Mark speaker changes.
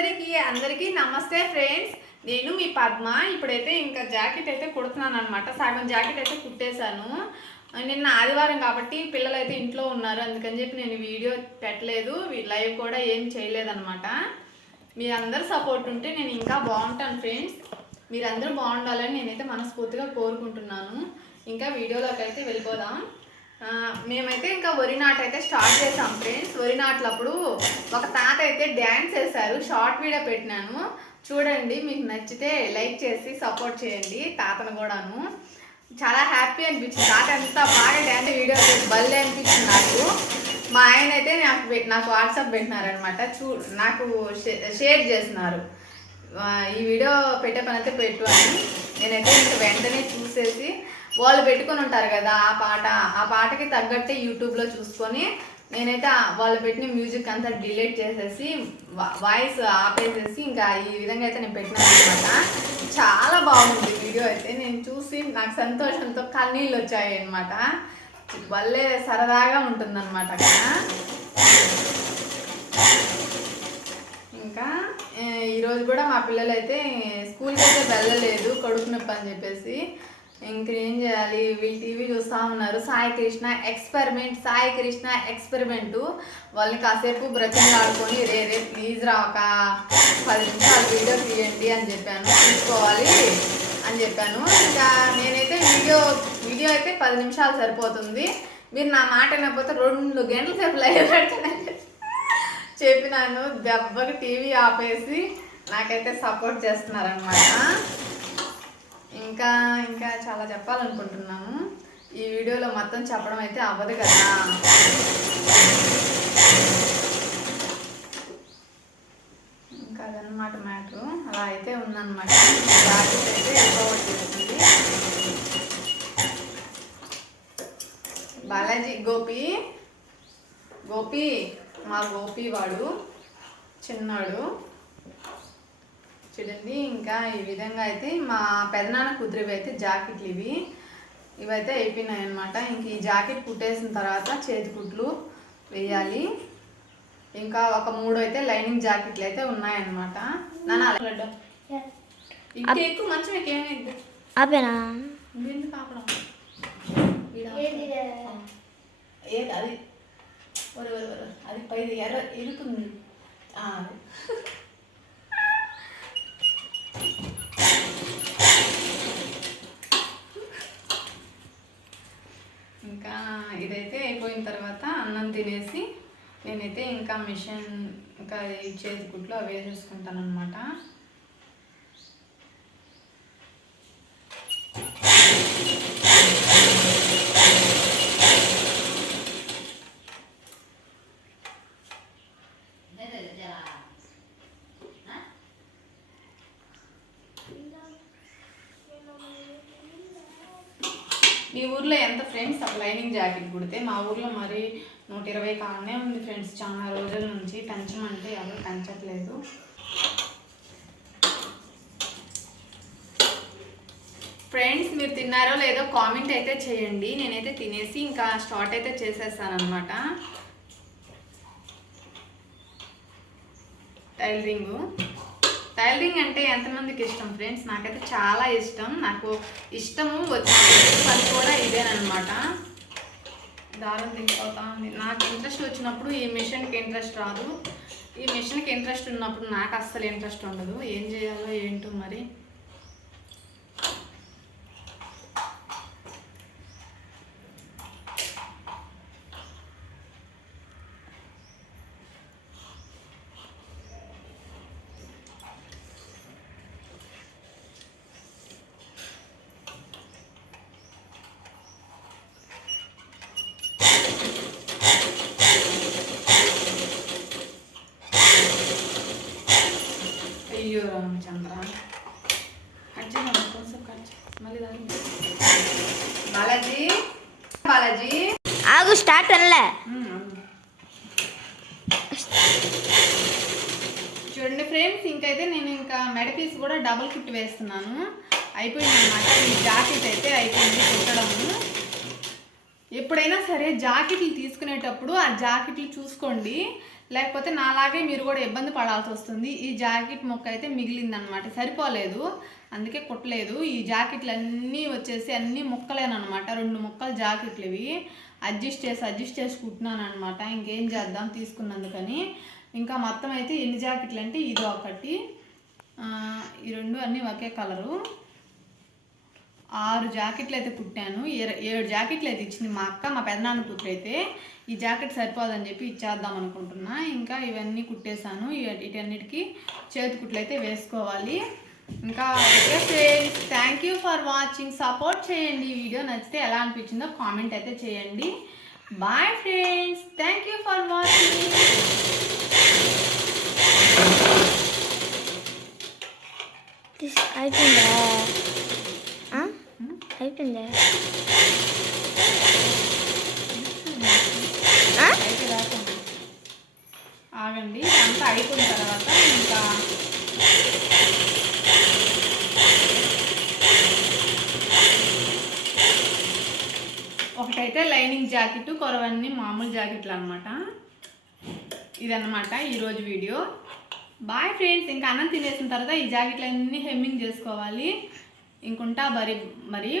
Speaker 1: అందరికీ అందరికీ నమస్తే ఫ్రెండ్స్. నేను మీ పద్మ. ఇప్పుడైతే ఇంకా జాకెట్ అయితే కుడుతున్నాను అనమాట సగం జాకెట్ అయితే కుట్టేశాను. నిన్న ఆదివారం కాబట్టి పిల్లలు అయితే ఇంట్లో ఉన్నారు. అందుకని చెప్పి నేను వీడియో పెట్టలేదు. లైవ్ కూడా ఏం చేయలేదనమాట మీ అందరు సపోర్ట్ ఉంటే నేను ఇంకా బాగుంటాను ఫ్రెండ్స్. మీరందరూ బాగుండాలని నేనైతే మనస్ఫూర్తిగా కోరుకుంటున్నాను. ఇంకా వీడియోలోకి అయితే వెళ్ళిపోదాం. మేమైతే ఇంకా వరి నాటు అయితే స్టార్ట్ చేసాం ఫ్రెండ్స్. వరి నాట్లప్పుడు ఒక తాత అయితే డ్యాన్స్ వేశారు. షార్ట్ వీడియో పెట్టినాను. చూడండి మీకు నచ్చితే లైక్ చేసి సపోర్ట్ చేయండి తాతను కూడాను. చాలా హ్యాపీ అనిపించింది. తాత ఎంత బాగా డ్యాన్స్ వీడియో బల్లే అనిపించింది నాకు. మా ఆయన అయితే నాకు నాకు వాట్సాప్ పెట్టినారనమాట. చూ నాకు షేర్ చేస్తున్నారు ఈ వీడియో పెట్టే పని అయితే పెట్టు అని. నేనైతే ఇంకా వెంటనే చూసేసి వాళ్ళు పెట్టుకొని ఉంటారు కదా ఆ పాట. ఆ పాటకి తగ్గట్టే యూట్యూబ్లో చూసుకొని నేనైతే వాళ్ళు పెట్టిన మ్యూజిక్ అంతా డిలీట్ చేసేసి వాయిస్ ఆపేసేసి ఇంకా ఈ విధంగా అయితే నేను పెట్టినాను అనమాట చాలా బాగుంది వీడియో అయితే. నేను చూసి నాకు సంతోషంతో కన్నీళ్ళు వచ్చాయి అనమాట భలే సరదాగా ఉంటుందన్నమాట అక్కడ. ఇంకా ఈరోజు కూడా మా పిల్లలు అయితే స్కూల్కి అయితే వెళ్ళలేదు కొడుకు నొప్పి అని చెప్పేసి. ఇంకేం చేయాలి? వీళ్ళు టీవీ చూస్తూ ఉన్నారు. సాయి కృష్ణ ఎక్స్పెరిమెంట్ సాయి కృష్ణ ఎక్స్పెరిమెంట్ వాళ్ళని కాసేపు బ్రతిని ఆడుకొని రే రే ప్లీజ్ రా ఒక పది నిమిషాలు వీడియో తీయండి అని చెప్పాను. తీసుకోవాలి అని చెప్పాను. ఇంకా నేనైతే వీడియో వీడియో అయితే పది నిమిషాలు సరిపోతుంది. మీరు నా మాట వినకపోతే రెండు గంటల సేపు లైవ్ పెడతానని చెప్పినాను. దెబ్బకి టీవీ ఆపేసి నాకైతే సపోర్ట్ చేస్తున్నారనమాట ఇంకా ఇంకా చాలా చెప్పాలనుకుంటున్నాము. ఈ వీడియోలో మొత్తం చెప్పడం అయితే అవ్వదు కదా. ఇంకా అదనమాట మ్యాటర్. అలా అయితే ఉందన్నమాట. జాకెట్ అయితే ఎక్కువ వచ్చేసింది. బాలాజీ గోపి. గోపి మా గోపి వాడు చిన్నాడు. చూడండి ఇంకా ఈ విధంగా అయితే మా పెదనాన్న కుదిరివి అయితే జాకెట్లు ఇవి. ఇవైతే అయిపోయినాయి అనమాట ఇంక ఈ జాకెట్ కుట్టేసిన తర్వాత చేతి కుట్లు వేయాలి. ఇంకా ఒక మూడు అయితే లైనింగ్ జాకెట్లు అయితే ఉన్నాయన్నమాట. నాన్న ఇంకా ఎక్కువ మంచం ఏమైంది
Speaker 2: ఆపేనా
Speaker 1: ఎందుకు ఆపడం ఈడ ఆ. ఏది అది? ఒరే ఒరే ఒరే అది పైది ఎర్ర ఇరుకుంది ఆ, అది. ఇంకా ఇదైతే అయిపోయిన తర్వాత అన్నం తినేసి నేనైతే ఇంకా మిషన్ ఇంకా ఈ చేతి అవే అవి అనమాట మీ ఊర్లో ఎంత ఫ్రెండ్స్ లైనింగ్ జాకెట్ కుడితే? మా ఊర్లో మరి నూట ఇరవై కానే ఉంది ఫ్రెండ్స్. చాలా రోజుల నుంచి పెంచమంటే ఎవరు పెంచట్లేదు ఫ్రెండ్స్ మీరు తిన్నారో లేదో కామెంట్ అయితే చేయండి. నేనైతే తినేసి ఇంకా స్టార్ట్ అయితే చేసేస్తాను అనమాట టైలరింగ్ అంటే ఎంతమందికి ఇష్టం? ఫ్రెండ్స్ నాకైతే చాలా ఇష్టం. నాకు ఇష్టము వచ్చిన పని కూడా ఇదేనమాట దారం దిగిపోతా ఉంది. నాకు ఇంట్రెస్ట్ వచ్చినప్పుడు ఈ మిషన్కి ఇంట్రెస్ట్ రాదు. ఈ మిషన్కి ఇంట్రెస్ట్ ఉన్నప్పుడు నాకు అస్సలు ఇంట్రెస్ట్ ఉండదు. ఏం చేయాలో ఏంటో మరి. బాలాజీ బాలాజీ.
Speaker 2: ఆగు స్టార్ట్ అనలే.
Speaker 1: చూడండి ఫ్రెండ్స్ ఇంకైతే నేను ఇంకా మెడ పీస్ కూడా డబుల్ కుట్టి వేస్తున్నాను. అయిపోయింది అనమాట ఈ జాకెట్ అయితే అయిపోయింది కుట్టడము. ఎప్పుడైనా సరే జాకెట్లు తీసుకునేటప్పుడు ఆ జాకెట్లు చూసుకోండి. లేకపోతే నాలాగే మీరు కూడా ఇబ్బంది పడాల్సి వస్తుంది. ఈ జాకెట్ మొక్క అయితే మిగిలిందనమాట సరిపోలేదు. అందుకే కుట్టలేదు. ఈ జాకెట్లు అన్నీ వచ్చేసి అన్నీ ముక్కలేనమాట రెండు ముక్కలు జాకెట్లు ఇవి అడ్జస్ట్ చేసి అడ్జస్ట్ చేసి కుట్టినాను అనమాట ఇంకేం చేద్దాం తీసుకున్నందుకని. ఇంకా మొత్తం అయితే ఎన్ని జాకెట్లు అంటే ఇది ఒకటి. ఈ రెండు అన్నీ ఒకే కలరు. ఆరు జాకెట్లు అయితే కుట్టాను ఏడు జాకెట్లు అయితే ఇచ్చింది మా అక్క మా పెదనాన్న కూతురు అయితే ఈ జాకెట్ సరిపోదని చెప్పి ఇచ్చేద్దాం అనుకుంటున్నా. ఇంకా ఇవన్నీ కుట్టేశాను. ఇటన్నిటికీ చేతి కుట్లు అయితే వేసుకోవాలి. ఇంకా okay friends thank you for watching support చేయండి. ఈ వీడియో నచ్చితే ఎలా అనిపించిందో కామెంట్ అయితే చేయండి. Bye friends thank you for watching
Speaker 2: అయిపోయిందా.
Speaker 1: ఆగండి అంతా అయిపోయిన తర్వాత ఇంకా అయితే లైనింగ్ జాకెట్ కొరవన్నీ మామూలు జాకెట్లు అనమాట ఇదన్నమాట ఈరోజు వీడియో. బాయ్ ఫ్రెండ్స్ ఇంకా అన్నం తినేసిన తర్వాత ఈ జాకెట్లన్నీ హెమ్మింగ్ చేసుకోవాలి. ఇంకుంటా మరి మరి